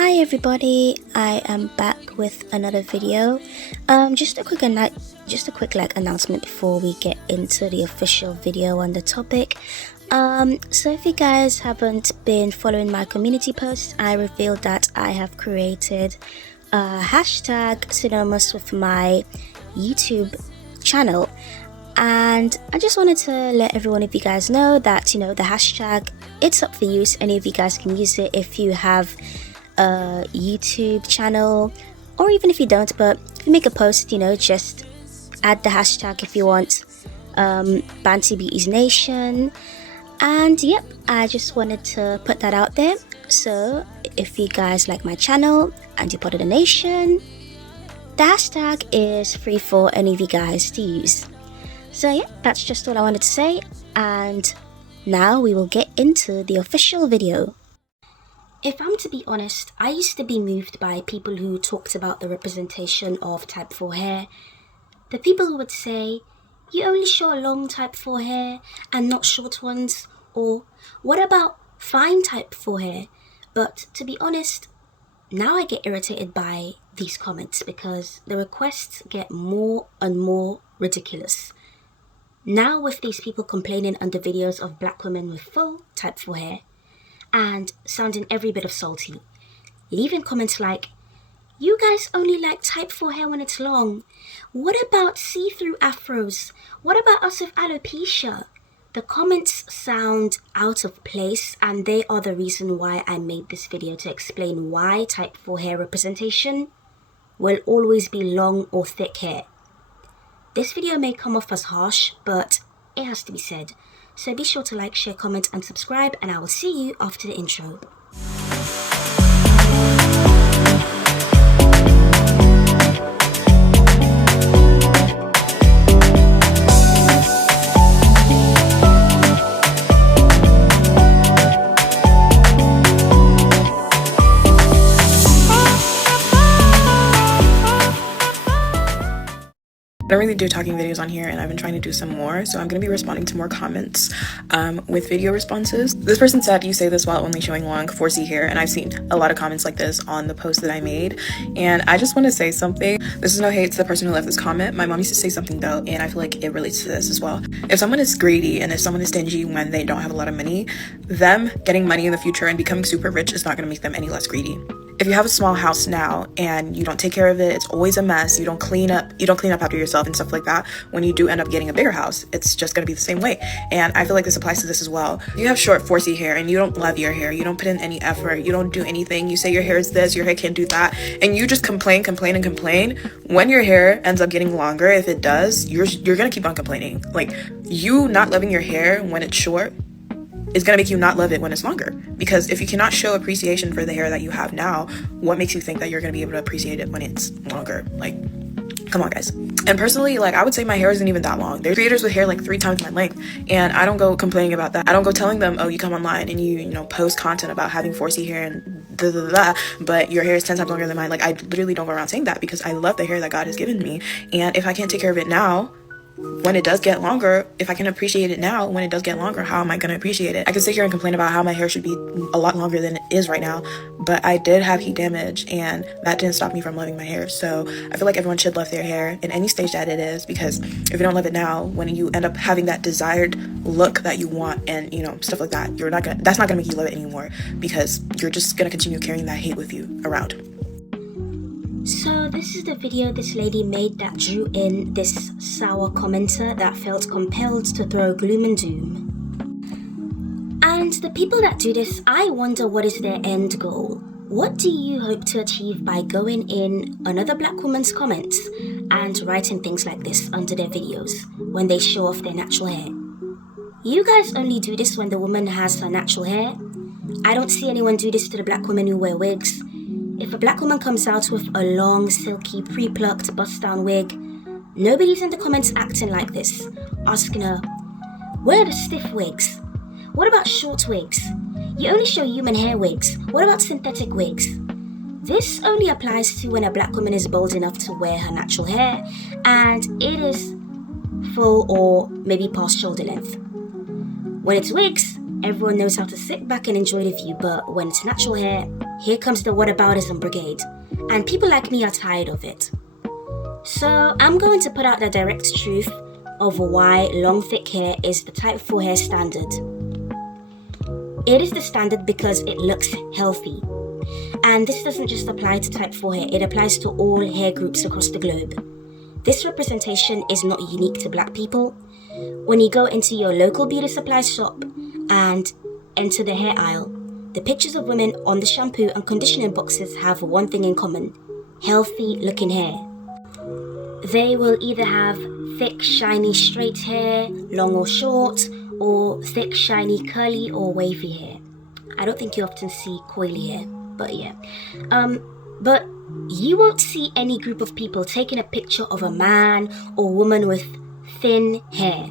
Hi everybody, I am back with another video. Just a quick announcement before we get into the official video on the topic. So if you guys haven't been following my community posts, I revealed that I have created a hashtag synonymous with my YouTube channel. And I just wanted to let every one of you guys know that, the hashtag, it's up for use. Any of you guys can use it if you have a YouTube channel, or even if you don't, but if you make a post, just add the hashtag if you want. Bantu Beauties Nation. And yep, I just wanted to put that out there. So if you guys like my channel and you're part of the nation, the hashtag is free for any of you guys to use. So yeah, that's just all I wanted to say, and now we will get into the official video. If I'm to be honest, I used to be moved by people who talked about the representation of type 4 hair. The people who would say, you only show a long type 4 hair and not short ones, or what about fine type 4 hair? But to be honest, now I get irritated by these comments because the requests get more and more ridiculous. Now with these people complaining under videos of black women with full type 4 hair and sounding every bit of salty, leaving comments like, you guys only like type 4 hair when it's long. What about see-through afros? What about us with alopecia? The comments sound out of place, and they are the reason why I made this video, to explain why type 4 hair representation will always be long or thick hair. This video may come off as harsh, but it has to be said. So be sure to like, share, comment and subscribe, and I will see you after the intro. I don't really do talking videos on here, and I've been trying to do some more, so I'm going to be responding to more comments with video responses. This person said, you say this while only showing long 4C hair, and I've seen a lot of comments like this on the post that I made, and I just want to say something. This is no hate to the person who left this comment. My mom used to say something though, and I feel like it relates to this as well. If someone is greedy and if someone is stingy when they don't have a lot of money, them getting money in the future and becoming super rich is not going to make them any less greedy. If you have a small house now and you don't take care of it, it's always a mess. You don't clean up after yourself and stuff like that. When you do end up getting a bigger house, it's just going to be the same way. And I feel like this applies to this as well. You have short 4C hair and you don't love your hair. You don't put in any effort. You don't do anything. You say your hair is this, your hair can't do that. And you just complain. When your hair ends up getting longer, if it does, you're going to keep on complaining. Like, you not loving your hair when it's short is going to make you not love it when it's longer. Because if you cannot show appreciation for the hair that you have now, what makes you think that you're going to be able to appreciate it when it's longer? Like, come on, guys. And personally, like, I would say my hair isn't even that long. There's creators with hair like 3 times my length, and I don't go complaining about that. I don't go telling them, oh, you come online and you post content about having 4C hair and but your hair is 10 times longer than mine. Like, I literally don't go around saying that because I love the hair that God has given me. And if I can't take care of it now, when it does get longer, if I can appreciate it now, when it does get longer, how am I going to appreciate it? I can sit here and complain about how my hair should be a lot longer than it is right now, but I did have heat damage, and that didn't stop me from loving my hair. So I feel like everyone should love their hair in any stage that it is, because if you don't love it now, when you end up having that desired look that you want and, stuff like that, that's not going to make you love it anymore, because you're just going to continue carrying that hate with you around. So this is the video this lady made that drew in this sour commenter that felt compelled to throw gloom and doom. And the people that do this, I wonder what is their end goal. What do you hope to achieve by going in another black woman's comments and writing things like this under their videos when they show off their natural hair? You guys only do this when the woman has her natural hair. I don't see anyone do this to the black women who wear wigs. If a black woman comes out with a long, silky, pre-plucked, bust-down wig, nobody's in the comments acting like this, asking her, where are the stiff wigs? What about short wigs? You only show human hair wigs. What about synthetic wigs? This only applies to when a black woman is bold enough to wear her natural hair and it is full or maybe past shoulder length. When it's wigs, everyone knows how to sit back and enjoy the view, but when it's natural hair, here comes the whataboutism brigade, and people like me are tired of it. So I'm going to put out the direct truth of why long thick hair is the type 4 hair standard. It is the standard because it looks healthy. And this doesn't just apply to type 4 hair, it applies to all hair groups across the globe. This representation is not unique to black people. When you go into your local beauty supply shop and enter the hair aisle, the pictures of women on the shampoo and conditioning boxes have one thing in common: healthy looking hair. They will either have thick, shiny, straight hair, long or short, or thick, shiny, curly or wavy hair. I don't think you often see coily hair, but yeah. But you won't see any group of people taking a picture of a man or woman with thin hair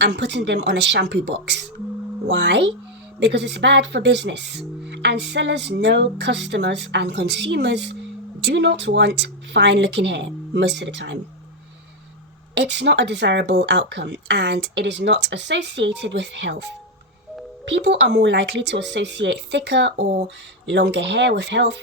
and putting them on a shampoo box. Why? Because it's bad for business, and sellers know customers and consumers do not want fine looking hair most of the time. It's not a desirable outcome, and it is not associated with health. People are more likely to associate thicker or longer hair with health.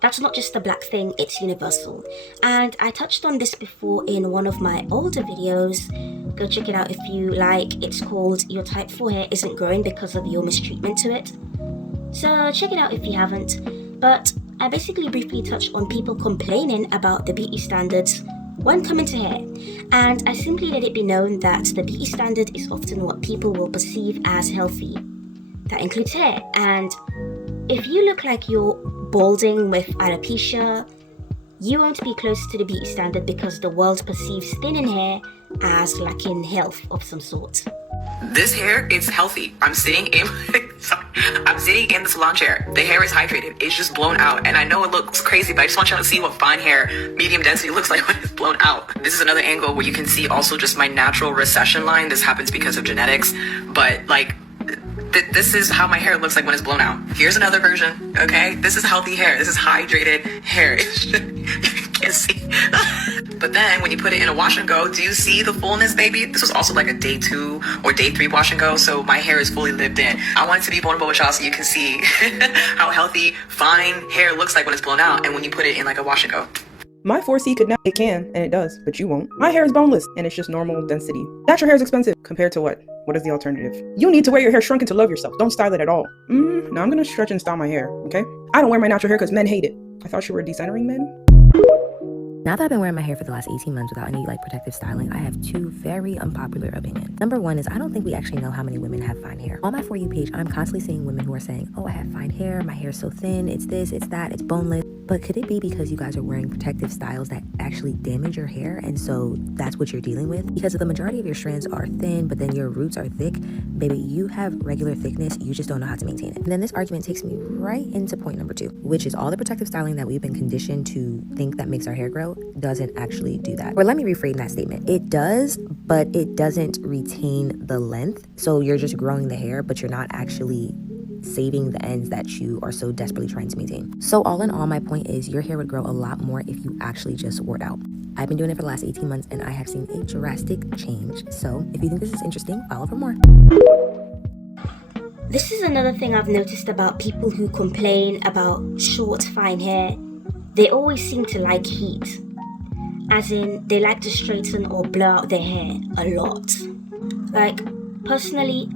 That's not just a black thing, it's universal. And I touched on this before in one of my older videos. Go check it out if you like. It's called Your Type 4 Hair Isn't Growing Because of Your Mistreatment to It. So check it out if you haven't. But I basically briefly touched on people complaining about the beauty standards when coming to hair. And I simply let it be known that the beauty standard is often what people will perceive as healthy. That includes hair. And if you look like you're balding with alopecia, you won't be close to the beauty standard because the world perceives thinning hair as lacking health of some sort. This hair is healthy. I'm sitting in the salon chair. The hair is hydrated. It's just blown out. And I know it looks crazy, but I just want y'all to see what fine hair, medium density looks like when it's blown out. This is another angle where you can see also just my natural recession line. This happens because of genetics, but like, this is how my hair looks like when it's blown out. Here's another version, okay? This is healthy hair. This is hydrated hair. You can't see. But then when you put it in a wash and go, do you see the fullness, baby? This was also like a day 2 or day 3 wash and go, so my hair is fully lived in. I wanted to be vulnerable with y'all so you can see how healthy, fine hair looks like when it's blown out and when you put it in like a wash and go. My 4C could not, it can, and it does, but you won't. My hair is boneless, and it's just normal density. Natural hair is expensive compared to what? What is the alternative? You need to wear your hair shrunken to love yourself. Don't style it at all. Now I'm gonna stretch and style my hair, okay? I don't wear my natural hair because men hate it. I thought you were decentering men. Now that I've been wearing my hair for the last 18 months without any protective styling, I have 2 very unpopular opinions. Number 1 is I don't think we actually know how many women have fine hair. On my For You page, I'm constantly seeing women who are saying, oh, I have fine hair, my hair's so thin, it's this, it's that, it's boneless. But could it be because you guys are wearing protective styles that actually damage your hair, and so that's what you're dealing with? Because if the majority of your strands are thin, but then your roots are thick, baby, you have regular thickness, you just don't know how to maintain it. And then this argument takes me right into point number 2, which is all the protective styling that we've been conditioned to think that makes our hair grow doesn't actually do that. Or let me reframe that statement. It does, but it doesn't retain the length. So you're just growing the hair, but you're not actually saving the ends that you are so desperately trying to maintain. So all in all, my point is your hair would grow a lot more if you actually just wore it out. I've been doing it for the last 18 months and I have seen a drastic change. So if you think this is interesting, follow for more. This is another thing I've noticed about people who complain about short, fine hair. They always seem to like heat. As in, they like to straighten or blow out their hair a lot. Like, personally,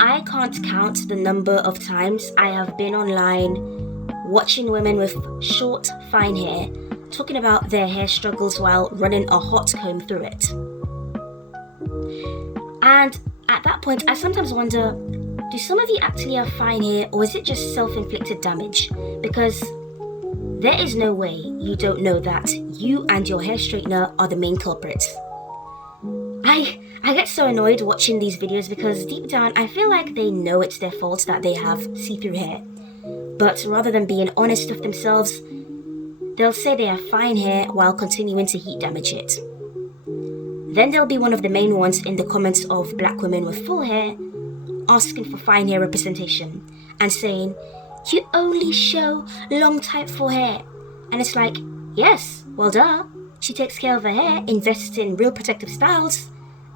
I can't count the number of times I have been online watching women with short, fine hair talking about their hair struggles while running a hot comb through it. And at that point, I sometimes wonder, do some of you actually have fine hair, or is it just self-inflicted damage? Because there is no way you don't know that you and your hair straightener are the main culprits. I get so annoyed watching these videos because deep down I feel like they know it's their fault that they have see-through hair. But rather than being honest with themselves, they'll say they have fine hair while continuing to heat damage it. Then they'll be one of the main ones in the comments of black women with full hair asking for fine hair representation and saying, you only show long type 4 hair. And it's like, yes, well duh. She takes care of her hair, invests in real protective styles,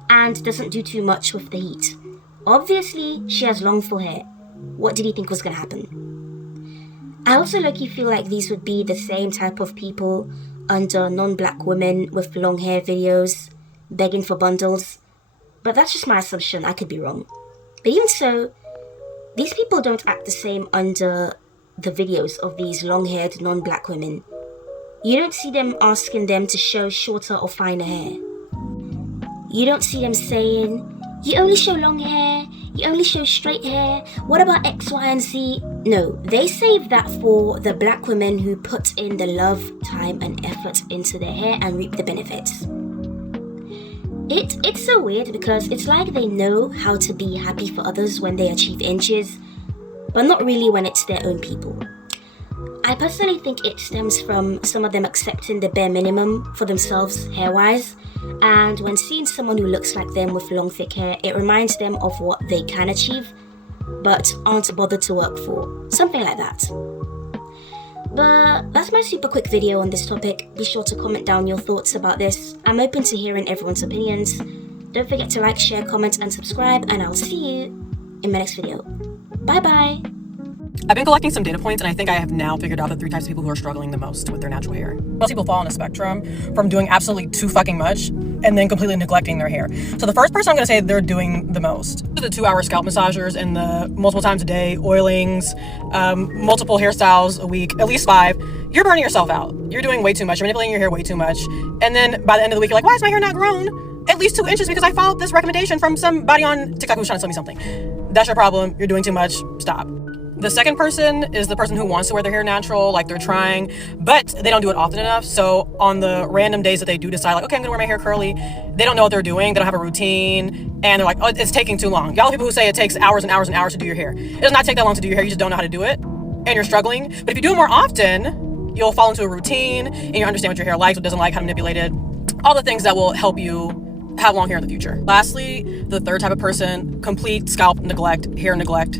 and doesn't do too much with the heat. Obviously, she has long full hair. What did you think was going to happen? I also low-key feel like these would be the same type of people under non-black women with long hair videos begging for bundles. But that's just my assumption, I could be wrong. But even so, these people don't act the same under the videos of these long-haired non-black women. You don't see them asking them to show shorter or finer hair. You don't see them saying, you only show long hair, you only show straight hair, what about X, Y, and Z? No, they save that for the black women who put in the love, time, and effort into their hair and reap the benefits. It's so weird because it's like they know how to be happy for others when they achieve inches, but not really when it's their own people. I personally think it stems from some of them accepting the bare minimum for themselves hair-wise, and when seeing someone who looks like them with long thick hair, it reminds them of what they can achieve, but aren't bothered to work for. Something like that. But that's my super quick video on this topic. Be sure to comment down your thoughts about this. I'm open to hearing everyone's opinions. Don't forget to like, share, comment, and subscribe, and I'll see you in my next video. Bye bye! I've been collecting some data points, and I think I have now figured out the 3 types of people who are struggling the most with their natural hair. Most people fall on a spectrum from doing absolutely too fucking much and then completely neglecting their hair. So the first person I'm going to say they're doing the most. The 2-hour scalp massagers and the multiple times a day oilings, multiple hairstyles a week, at least 5. You're burning yourself out. You're doing way too much. You're manipulating your hair way too much. And then by the end of the week, you're like, why is my hair not grown at least 2 inches because I followed this recommendation from somebody on TikTok who was trying to tell me something. That's your problem. You're doing too much. Stop. The second person is the person who wants to wear their hair natural, like they're trying, but they don't do it often enough. So on the random days that they do decide, like, okay, I'm gonna wear my hair curly, they don't know what they're doing. They don't have a routine, and they're like, oh, it's taking too long. Y'all are people who say it takes hours and hours and hours to do your hair. It does not take that long to do your hair. You just don't know how to do it, and you're struggling. But if you do it more often, you'll fall into a routine, and you understand what your hair likes, what doesn't like, how to manipulate it, all the things that will help you have long hair in the future. Lastly, the third type of person, complete scalp neglect, hair neglect.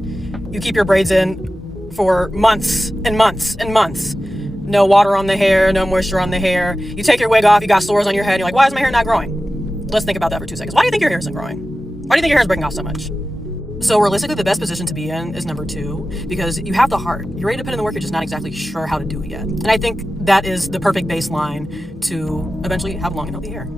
You keep your braids in for months and months and months. No water on the hair, no moisture on the hair. You take your wig off, you got sores on your head, you're like, why is my hair not growing? Let's think about that for 2 seconds. Why do you think your hair isn't growing? Why do you think your hair is breaking off so much? So realistically, the best position to be in is number 2, because you have the heart. You're ready to put in the work, you're just not exactly sure how to do it yet. And I think that is the perfect baseline to eventually have long and healthy hair.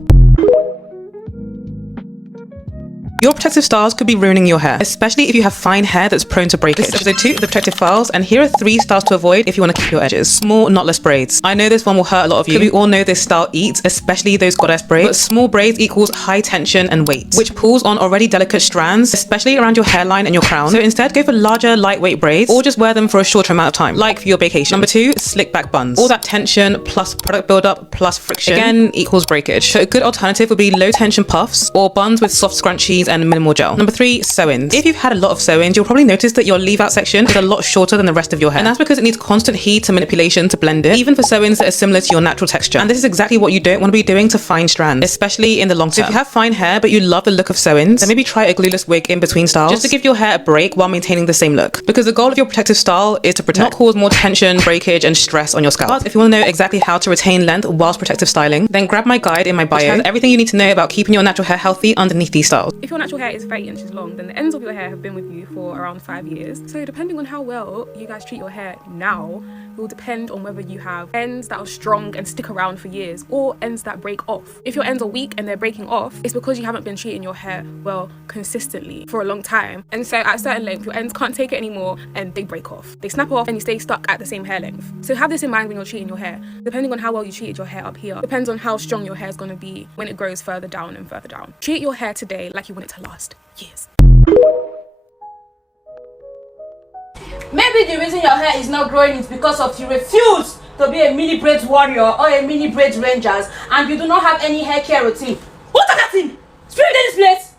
Your protective styles could be ruining your hair, especially if you have fine hair that's prone to breakage. This is episode 2 of the protective files, and here are 3 styles to avoid if you want to keep your edges. Small, knotless braids. I know this one will hurt a lot of you, because we all know this style eats, especially those goddess braids, but small braids equals high tension and weight, which pulls on already delicate strands, especially around your hairline and your crown. So instead, go for larger, lightweight braids, or just wear them for a shorter amount of time, like for your vacation. Number 2, slick back buns. All that tension plus product buildup plus friction, again, equals breakage. So a good alternative would be low tension puffs, or buns with soft scrunchies and minimal gel. Number 3, sew-ins. If you've had a lot of sew-ins, you'll probably notice that your leave-out section is a lot shorter than the rest of your hair. And that's because it needs constant heat and manipulation to blend it, even for sew-ins that are similar to your natural texture. And this is exactly what you don't want to be doing to fine strands, especially in the long term. So if you have fine hair, but you love the look of sew-ins, then maybe try a glueless wig in between styles, just to give your hair a break while maintaining the same look. Because the goal of your protective style is to protect, not cause more tension, breakage, and stress on your scalp. But if you want to know exactly how to retain length whilst protective styling, then grab my guide in my bio, which has everything you need to know about keeping your natural hair healthy underneath these styles. If your natural hair is 30 inches long, then the ends of your hair have been with you for around 5 years. So depending on how well you guys treat your hair now, will depend on whether you have ends that are strong and stick around for years, or ends that break off. If your ends are weak and they're breaking off, it's because you haven't been treating your hair well consistently for a long time. And so at a certain length, your ends can't take it anymore and they break off. They snap off and you stay stuck at the same hair length. So have this in mind when you're treating your hair. Depending on how well you treated your hair up here, depends on how strong your hair is going to be when it grows further down and further down. Treat your hair today like you want it to last years. Maybe the reason your hair is not growing is because of you refuse to be a mini braids warrior or a mini braids rangers, and you do not have any hair care routine. Who took that thing? Spirit in this place?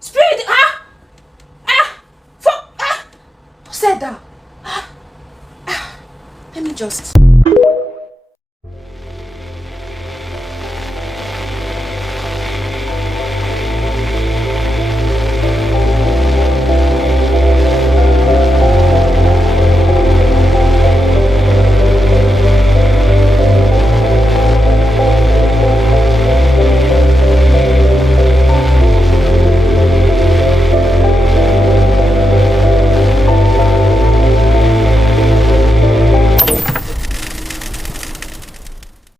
Spirit, who said that? Let me just